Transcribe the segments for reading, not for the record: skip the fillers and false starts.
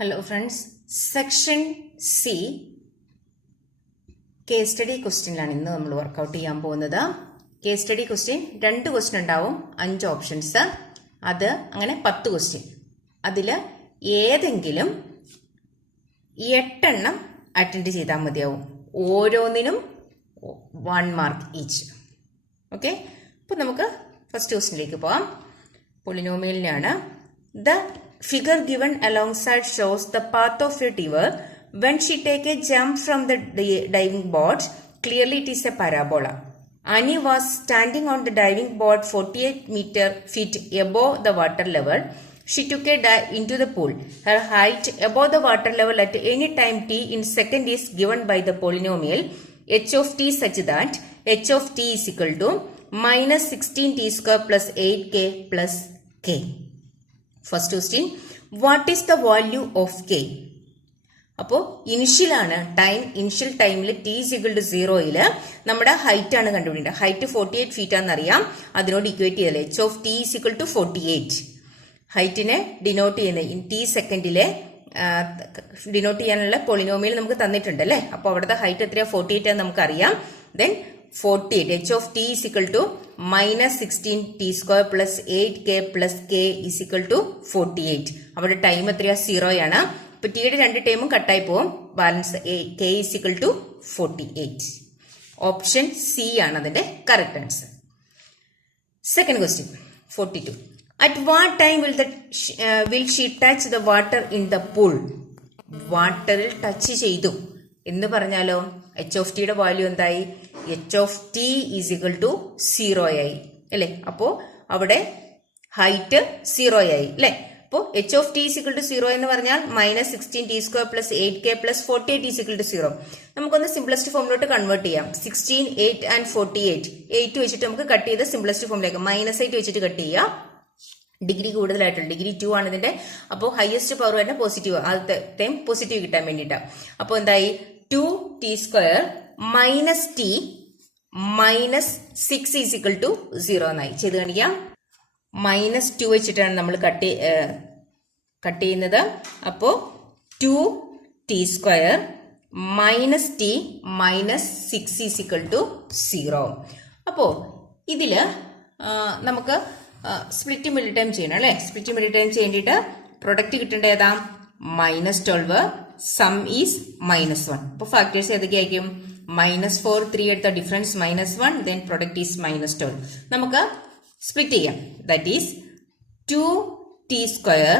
Hello friends, section C case study question ആണ് ഇന്ന് നമ്മൾ വർക്കൗട്ട് ചെയ്യാൻ പോകുന്നത്. കേസ് സ്റ്റഡി ക്വസ്റ്റ്യൻ 2 ക്വസ്റ്റ്യൻ ഉണ്ടാവും, 5 ഓപ്ഷൻസ്, അത് അങ്ങനെ 10 ക്വസ്റ്റ്യൻ. അതിൽ ഏതെങ്കിലും 8 എണ്ണം അറ്റൻഡ് ചെയ്താൽ മതിയാവും. ഓരോന്നിനും 1 മാർക്ക് ഈച്ച്. ഓക്കെ, അപ്പോൾ നമുക്ക് ഫസ്റ്റ് ക്വസ്റ്റ്യനിലേക്ക് പോകാം. പോളിനോമിയലിനാണ്. The figure given alongside shows the path of a diver when she take a jump from the diving board. Clearly it is a parabola. Annie was standing on the diving board 48 feet above the water level. She took a dive into the pool. Her height above the water level at any time t in second is given by the polynomial h of t such that h of t is equal to minus 16t square plus 8k plus k. First question, what is the value of K? അപ്പോൾ initial ആണ് time. Initial ടൈമിൽ T is equal to 0 നമ്മുടെ height ആണ് കണ്ടുപിടിക്കേണ്ടത്. Height 48 feet ആണെന്നറിയാം, അതിനോട് equate ചെയ്തല്ലേ. H of T is equal to 48. ഹൈറ്റിനെ denote ചെയ്യുന്നത് ടി സെക്കൻഡിലെ ഡിനോട്ട് ചെയ്യാനുള്ള പോളിനോമിയൽ നമുക്ക് തന്നിട്ടുണ്ട് അല്ലേ. അപ്പോൾ അവിടുത്തെ ഹൈറ്റ് എത്രയാ? 48 ആണെന്ന് നമുക്കറിയാം. Then 48 h of t is equal to minus 16t square plus 8k plus k is equal to 48. അവിടെ ടൈം എത്രയാ? 0 ആണ്. ഇപ്പൊ ടിയുടെ 2 ടൈമും കട്ടായി പോകും. Balance k is equal to 48. Option C ആണ് അതിന്റെ correct answer. Second question 42. At what time will she touch the water in the pool? വാട്ടറിൽ ടച്ച് ചെയ്തു എന്ന് പറഞ്ഞാലോ എച്ച് ഓഫ് ടിയുടെ വാല്യൂ എന്തായി? H of T is equal to 0 ആയി അല്ലെ. അപ്പോ അവിടെ ഹൈറ്റ് 0 ആയി അല്ലെ. അപ്പോ H of T is equal to 0 എന്ന് പറഞ്ഞാൽ minus 16t square plus 8k plus 48 is equal to 0. നമുക്കൊന്ന് സിംപ്ലസ്റ്റ് ഫോമിലോട്ട് കൺവേർട്ട് ചെയ്യാം. 16, 8 ആൻഡ് 48. 8 വെച്ചിട്ട് നമുക്ക് കട്ട് ചെയ്ത് സിംപ്ലസ്റ്റ് ഫോമിലേക്ക് -8 വെച്ചിട്ട് കട്ട് ചെയ്യാം. ഡിഗ്രി കൂടുതലായിട്ടുള്ള ഡിഗ്രി 2 ആണ് ഇതിന്റെ. അപ്പോൾ ഹയസ്റ്റ് പവർ തന്നെ പോസിറ്റീവ്, ആദ്യത്തെ പോസിറ്റീവ് കിട്ടാൻ വേണ്ടിയിട്ടാണ്. അപ്പോൾ എന്തായി? 2t square minus T minus 6 is equal to 0 എന്നായി. ചെയ്ത് കാണിക്കാം. -2 വെച്ചിട്ടാണ് നമ്മൾ കട്ട് ചെയ്യുന്നത്. അപ്പോ 2t square minus T minus 6 is equal to 0. അപ്പോ ഇതില് നമുക്ക് സ്പ്ലിറ്റ് മിഡിൽ ടൈം ചെയ്യണം അല്ലെ. സ്പ്ലിറ്റ് മിഡിൽ ടൈം ചെയ്യേണ്ടിട്ട് പ്രൊഡക്റ്റ് കിട്ടേണ്ട ഏതാ? -12, സം ഈസ് -1. അപ്പൊ ഫാക്ടേഴ്സ് ഏതൊക്കെയായിരിക്കും? -4, 3 എടുത്ത ഡിഫറൻസ് -1, ദെൻ പ്രൊഡക്റ്റ് ഈസ് -12. നമുക്ക് സ്പ്ലിറ്റ് ചെയ്യാം. That is 2t square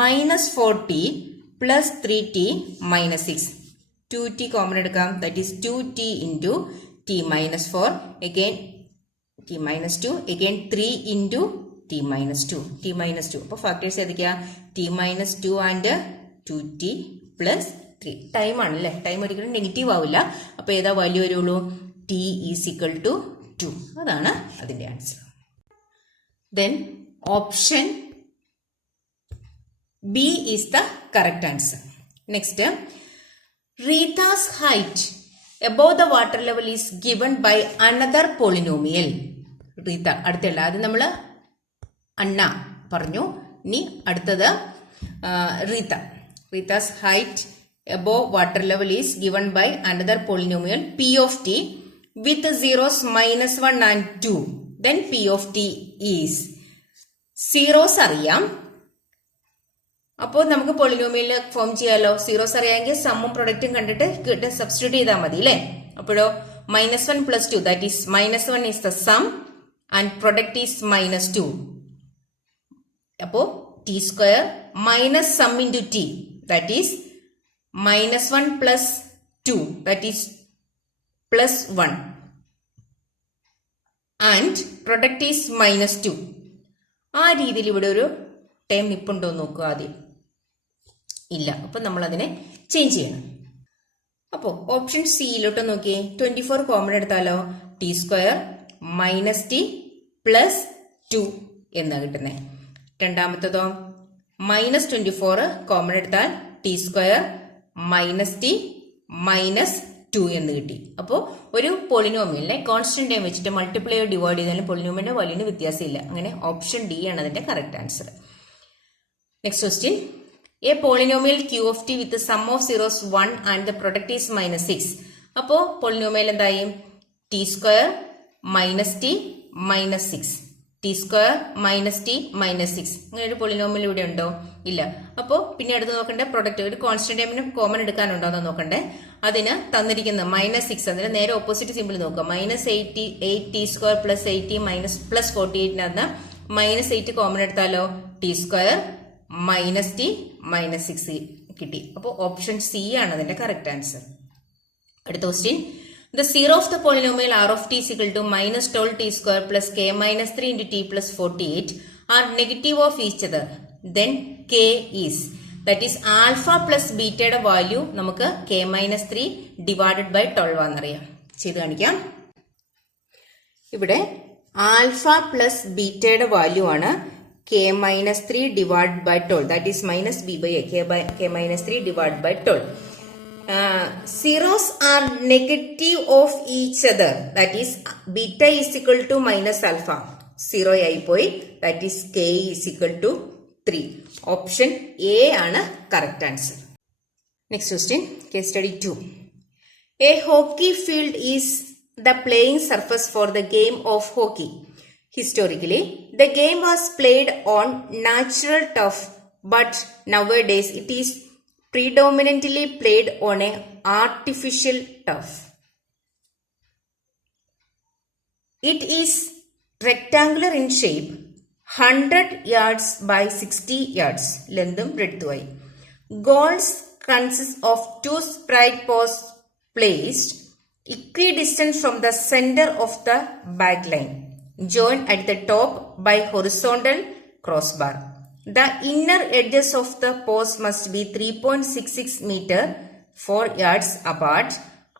minus 4t plus 3t minus 6. 2t common എടുക്കാം. That is 2t into t minus 4 again t minus 2 again 3 into t minus 2 t minus 2. അപ്പോൾ factors ഏതൊക്കെയാ? t minus 2 and 2t plus 3. Time ആണല്ലേ, time ഒരിക്കലും negative ആവില്ല. അപ്പോൾ ഏതാ value വരുള്ളൂ? t is equal to 2. അതാണ് അതിന്റെ answer. Then option B is the correct answer. Next, Rita's height above the water level is given by another polynomial. Rita അടുത്തുള്ള അത് നമ്മൾ അണ്ണ പറഞ്ഞു. ഇനി അടുത്തത് Rita. Rita's height above water level is given by another polynomial p of t with zeros -1 and 2. Then p of t is zeros അറിയാം. അപ്പോൾ നമുക്ക് പോളിനോമിയൽ ഫോം ചെയ്യാലോ. സീറോസ് അറിയാമെങ്കിൽ സമ്മും പ്രൊഡക്റ്റും കണ്ടിട്ട് സബ്സ്റ്റിറ്റ്യൂട്ട് ചെയ്താൽ മതി അല്ലേ. അപ്പോഴോ -1 plus 2 that is -1 is the sum and product is -2. അപ്പോ t square minus sum into t that is -1 plus 2 that is +1 and product is -2. ആ രീതിയിൽ ഇവിടെ ഒരു ടൈം നിപ്പുണ്ടോ നോക്കുക ആദ്യം. ഇല്ല. അപ്പൊ നമ്മൾ അതിനെ ചേഞ്ച് ചെയ്യണം. അപ്പോ ഓപ്ഷൻ സിയിലോട്ട് നോക്കിയേ. 24 കോമൺ എടുത്താലോ T square minus t plus 2 എന്നാ കിട്ടുന്നത്. രണ്ടാമത്തതോ -24 കോമൺ എടുത്താൽ t square minus T minus 2 എന്ന് കിട്ടി. അപ്പോൾ ഒരു പോളിനോമിയലിനെ കോൺസ്റ്റന്റ് ടൈം വെച്ചിട്ട് മൾട്ടിപ്ലൈ ഡിവൈഡ് ചെയ്താലും പോളിനോമിയലിന്റെ വാല്യൂന് വ്യത്യാസമില്ല. അങ്ങനെ ഓപ്ഷൻ ഡി ആണ് അതിന്റെ correct answer. Next question A polynomial Q of t with sum of zeros 1 and the product is -6. അപ്പോ പോളിനോമിയൽ എന്തായി? T square minus T minus 6, T square minus T minus 6. അങ്ങനെ ഒരു പോളിനോമിയൽ ഇവിടെ ഉണ്ടോ? ഇല്ല. അപ്പോ പിന്നെ അടുത്ത് നോക്കണ്ടേ പ്രൊഡക്റ്റ്, ഒരു കോൺസ്റ്റന്റ് ടേമിന് കോമൺ എടുക്കാനുണ്ടോ എന്ന് നോക്കണ്ടേ. അതിന് തന്നിരിക്കുന്ന -6, അതിന് നേരെ ഓപ്പോസിറ്റ് സിമ്പിൾ നോക്കുക. -8t square plus 8t plus 48 -8 common എടുത്താലോ T square minus T minus 6 കിട്ടി. അപ്പോൾ ഓപ്ഷൻ സി ആണ് അതിന്റെ കറക്റ്റ് ആൻസർ. അടുത്ത question, the zero of the polynomial r of t is equal to -12t square plus k minus 3 into t plus 48 are negative of each other. Then k is, that is alpha plus beta യുടെ value നമുക്ക് k minus 3 divided by 12 ആണെന്നറിയാം. ചെയ്ത് കാണിക്കാം. ഇവിടെ alpha plus ബീറ്റയുടെ value ആണ് k minus 3 divided by 12, that is minus b by a, k minus 3 divided by 12. Zeros are negative of each other, that is beta is equal to minus alpha, 0 ആയി പോയി, that is k is equal to 3. Option A ആണ് correct answer. Next question, case study 2. A hockey field is the playing surface for the game of hockey. Historically, the game was played on natural turf, but nowadays it is predominantly played on a artificial turf. It is rectangular in shape, 100 yards by 60 yards lengthum breadthwise. Goals consist of 2 sprite posts placed equidistant from the center of the backline, joined at the top by horizontal crossbar. The inner edges of the post must be 3.66 meter 4 yards apart,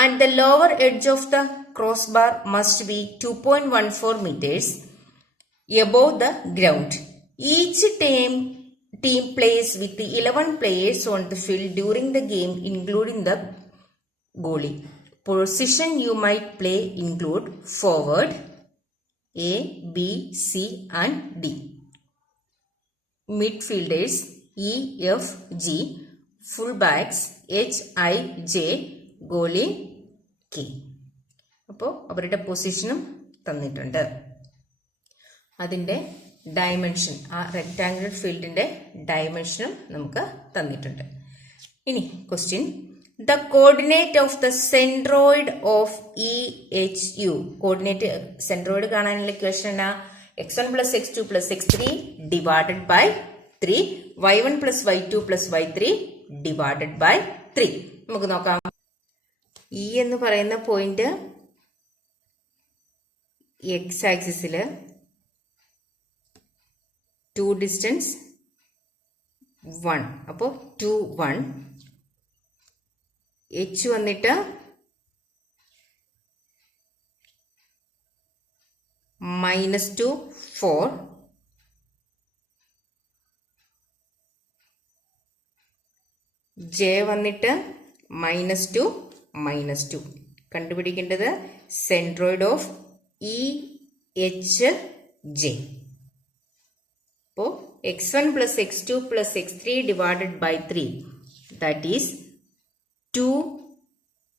and the lower edge of the crossbar must be 2.14 meters above the ground. Each team plays with 11 players on the field during the game, including the goalie. Position you might play include forward A, B, C and D. Midfielders E, F, G, fullbacks H, I, J, goalie K. അപ്പോൾ അവരുടെ പൊസിഷനും തന്നിട്ടുണ്ട്. അതിൻ്റെ dimension, ആ rectangular ഫീൽഡിൻ്റെ ഡയമെൻഷനും നമുക്ക് തന്നിട്ടുണ്ട്. ഇനി question, the coordinate of the centroid of EHU. Coordinate centroid കാണാനുള്ള equation x1 plus x2 plus x3 divided by 3, y1 plus y2 plus y3 divided by 3. നമുക്ക് നോക്കാം. E എന്ന് പറയുന്ന പോയിന്റ് x ആക്സിസില് 2 ഡിസ്റ്റൻസ് 1, അപ്പോൾ 2 1. h വന്നിട്ട് -2 4, j വന്നിട്ട് -2 -2. കണ്ടുപിടിക്കേണ്ടത് centroid of EHJ. അപ്പോൾ x1 plus x2 plus x3 divided by 3, that is 2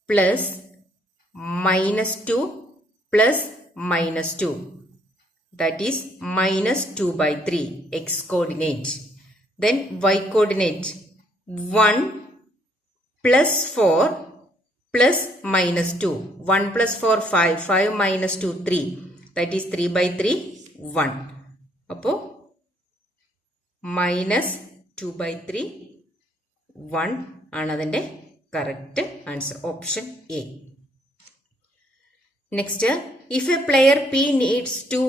plus -2 plus -2, that is -2 by 3 x coordinate. Then y coordinate 1 plus 4 plus -2, 1 plus 4 5, 5 minus 2 3, that is 3 by 3 1. അപ്പോൾ -2 by 3 1 ആണ് അതിൻ്റെ correct answer, option A. Next, if a player P needs to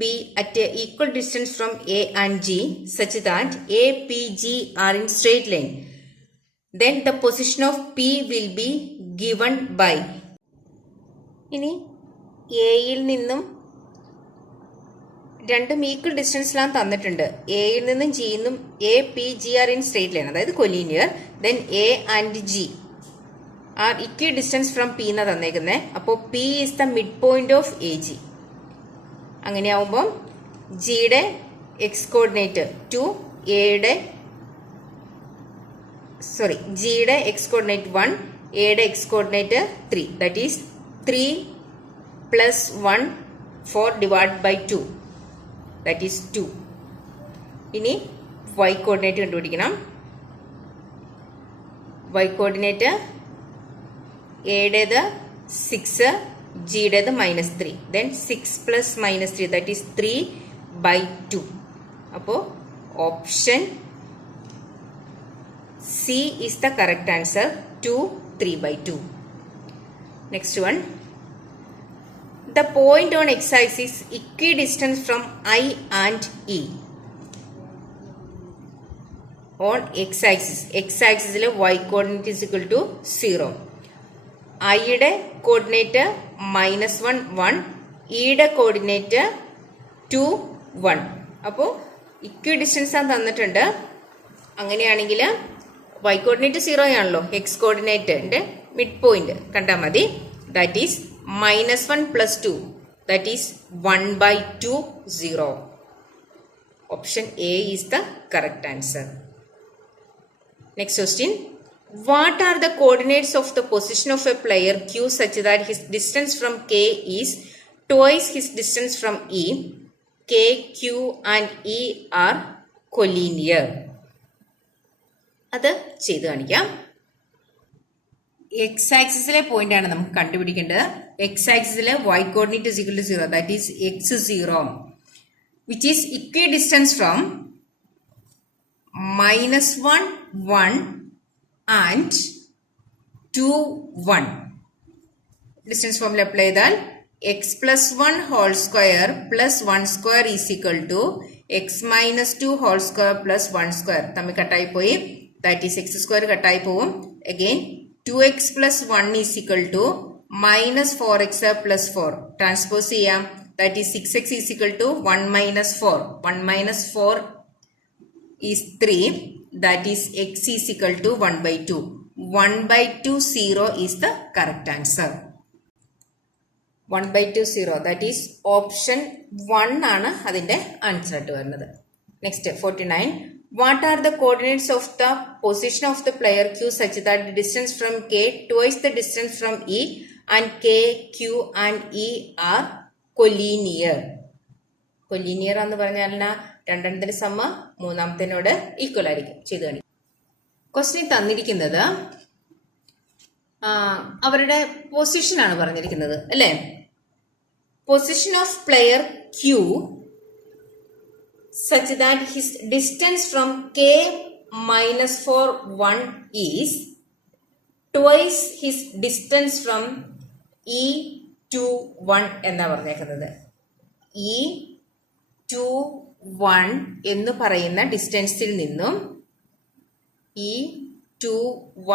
be at a equal distance from A and G such that A, P, G are in straight line, then the position of P will be given by. ഇനി എയിൽ നിന്നും രണ്ടും equal ഡിസ്റ്റൻസിലാണ് തന്നിട്ടുണ്ട്. എയിൽ നിന്നും ജിന്നും A P G R in straight line, അതായത് collinear. Then A and G R equidistance from P എന്നാണ് തന്നേക്കുന്നത്. അപ്പോൾ P is the mid point of A G. അങ്ങനെയാവുമ്പം ജിയുടെ എക്സ് കോർഡിനേറ്റ് 2, എയുടെ സോറി ജിയുടെ എക്സ് കോർഡിനേറ്റ് 1, എയുടെ X coordinate 3. That is 3 plus 1 4 divided by 2. That is 2. ഇനി y coordinate കണ്ടുപിടിക്കണം. y കോർഡിനേറ്റ് എയുടേത് 6, ജിയുടേത് -3. Then 6 plus -3 that is 3 by 2. അപ്പോൾ option C is the correct answer. 2 3 by 2. Next one. The point on x-axis is equidistant from I and E. On x-axis y coordinate is equal to 0. I യുടെ coordinate -1 1, ഇയുടെ coordinate 2 1. അപ്പോൾ ഇക്വിഡിസ്റ്റൻസ് ആണ് തന്നിട്ടുണ്ട്. അങ്ങനെയാണെങ്കിൽ y coordinate 0 ആണല്ലോ, X കോർഡിനേറ്റിന്റെ mid point കണ്ടാൽ മതി. That is -1 plus 2, that is 1 by 2 0. Option A is the correct answer. Next question. What are the coordinates of the position of a player Q such that his distance from K is twice his distance from E? K, Q and E are collinear. അത് ചെയ്ത് കാണിക്കാം. X ആക്സിസിലെ point ആണ് നമുക്ക് കണ്ടുപിടിക്കേണ്ടത്. X ആക്സിസിലെ y coordinate is equal to 0, that is x0, which is equidistant from -1 1 and 2 1. Distance ഫോമിൽ apply ചെയ്താൽ x plus 1 whole square plus 1 square is equal to x minus 2 whole square plus 1 square. തമ്മിൽ കട്ടായി പോയി. That is x square കട്ടായി പോവും. Again 2x plus 1 is equal to minus 4x plus 4. Transpose ചെയ്യാം. That is 6x is equal to 1 minus 4. 1 minus 4 is 3. That is x is equal to 1 by 2. 1 by 2 0 is the correct answer. 1 by 2 0. That is option 1 ആണ് അതിന്റെ answer ആയിട്ട് വരുന്നത്. Next 49. What are the coordinates of the position of the player Q such that the distance from K twice the distance from E and K, Q and E are collinear? Collinear എന്ന് പറഞ്ഞാൽ രണ്ടെണ്ണത്തിന്റെ സമ മൂന്നാമത്തിനോട് equal ആയിരിക്കും. ചെയ്ത് കാണിക്കും. Question തന്നിരിക്കുന്നത് അവരുടെ position ആണ് പറഞ്ഞിരിക്കുന്നത് അല്ലേ. Position of player Q such that his distance from K minus 4 1 is twice his distance from E 2 1 എന്നാ പറഞ്ഞേക്കുന്നത്. E 2 1 എന്ന് പറയുന്ന ഡിസ്റ്റൻസിൽ നിന്നും E 2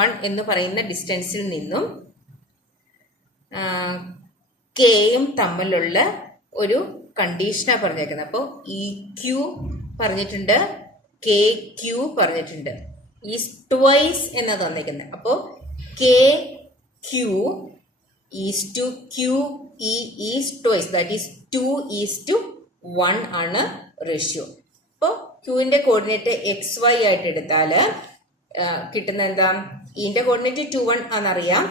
1 എന്ന് പറയുന്ന ഡിസ്റ്റൻസിൽ നിന്നും കെയും തമ്മിലുള്ള ഒരു കണ്ടീഷനാണ് പറഞ്ഞേക്കുന്നത്. അപ്പോൾ ഇ ക്യൂ പറഞ്ഞിട്ടുണ്ട്, കെ ക്യൂ പറഞ്ഞിട്ടുണ്ട്, ഈസ് ട്വൈസ് എന്നാ തന്നിരിക്കുന്നത്. അപ്പോൾ K Q is to Q E is twice, that is 2:1 ആണ് റേഷ്യോ. അപ്പോൾ ക്യൂവിന്റെ കോർഡിനേറ്റ് XY ആയിട്ട് എടുത്താൽ കിട്ടുന്ന എന്താ, ഇന്റെ കോർഡിനേറ്റ് 2 1 ആണെന്നറിയാം,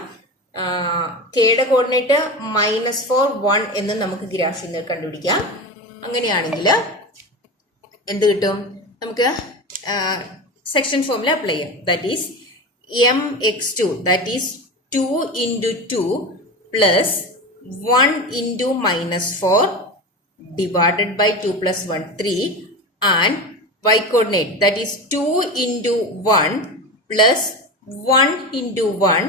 കെയുടെ കോർഡിനേറ്റ് -4 1 എന്ന് നമുക്ക് ഗ്രാഫിൽ നിന്ന് കണ്ടുപിടിക്കാം. അങ്ങനെയാണെങ്കിൽ എന്ത് കിട്ടും, നമുക്ക് സെക്ഷൻ ഫോമിൽ അപ്ലൈ ചെയ്യാം. That is mx2, that is 2 into 2 plus 1 into -4 divided by 2 plus 1 3 and y coordinate that is 2 into 1 plus 1 into 1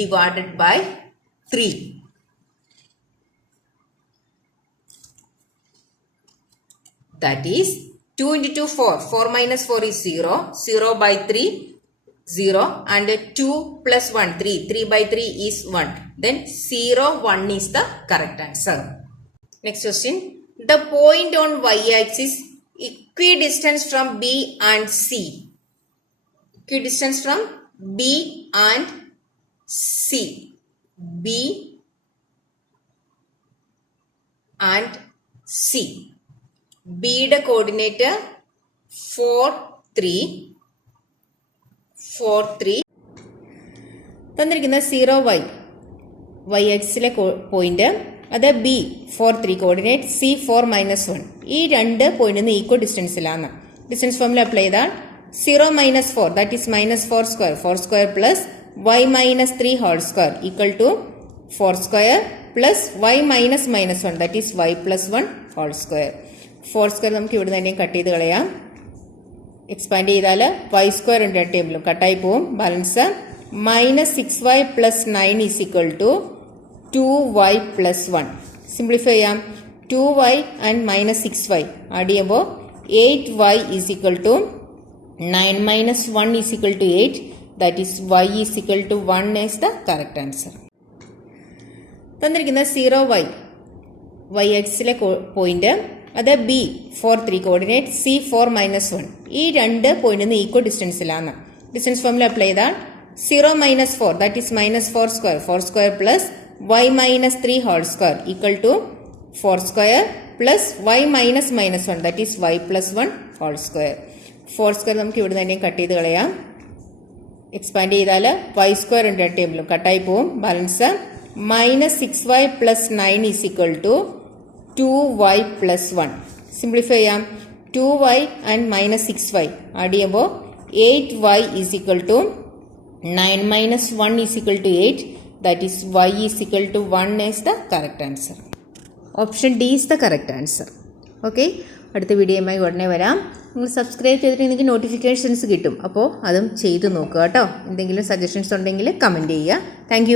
divided by 3. That is 2 into 2 4. 4 minus 4 is 0. 0 by 3 0 and 2 plus 1 3. 3 by 3 is 1. Then 0 1 is the correct answer. Next question. The point on y-axis equidistance from B and C. Equidistance from B and C. B and C. B യുടെ coordinate 4 3, 4 3 തന്നിരിക്കുന്ന 0y y എക്സിലെ point അത് B 4 3 coordinate C 4 -1 ഈ രണ്ട് പോയിന്റിൽ നിന്ന് equal ഡിസ്റ്റൻസിലാണ്. Distance ഫോമിൽ അപ്ലൈ ചെയ്താൽ 0 - 4 that is -4 square 4 square plus y - 3 whole square equal to 4 square plus y -1 that is y + 1 whole square. 4 square നമുക്ക് ഇവിടെ നിന്ന് കട്ട് ചെയ്ത് കളയാം. എക്സ്പാൻഡ് ചെയ്താൽ y സ്ക്വയർ ഉണ്ട് ടേബിളും കട്ടായി പോവും. Balance -6y + 9 is equal to 2y + 1. Simplify ചെയ്യാം. 2y ആൻഡ് -6y ആഡ് ചെയ്യുമ്പോൾ 8y is equal to 9 - 1 is equal to 8 that is y is equal to 1 is the correct answer. തന്നിരിക്കുന്ന 0y y എക്സിലെ point അത് B 4 3 coordinate C 4 -1 ഈ രണ്ട് പോയിന്റിൽ നിന്ന് equal ഡിസ്റ്റൻസിലാണ്. ഡിസ്റ്റൻസ് ഫോമിൽ അപ്ലൈ ചെയ്താൽ 0 - 4 that is -4 square 4 square plus y -3 whole square equal to 4 square plus y -1 that is y + 1 whole square. 4 square നമുക്ക് ഇവിടെ നിന്ന് കട്ട് ചെയ്ത് കളയാം. എക്സ്പാൻഡ് ചെയ്താൽ y സ്ക്വയർ ഉണ്ട് ടേബിളും കട്ടായി പോവും. Balance -6y + 9 is equal to 2y + 1. Simplify ചെയ്യാം. 2y ആൻഡ് -6y ആഡ് ചെയ്യുമ്പോൾ 8y is equal to 9 - 1 is equal to 8 that is y is equal to 1 is the correct answer. Option D is the correct answer. Okay, അടുത്ത വീഡിയോയുമായി ഉടനെ വരാം. നിങ്ങൾ subscribe ചെയ്തിട്ട് എനിക്ക് notifications കിട്ടും. അപ്പോൾ അതും ചെയ്ത് നോക്കുക കേട്ടോ. എന്തെങ്കിലും സജഷൻസ് ഉണ്ടെങ്കിൽ കമൻറ്റ് ചെയ്യുക. താങ്ക്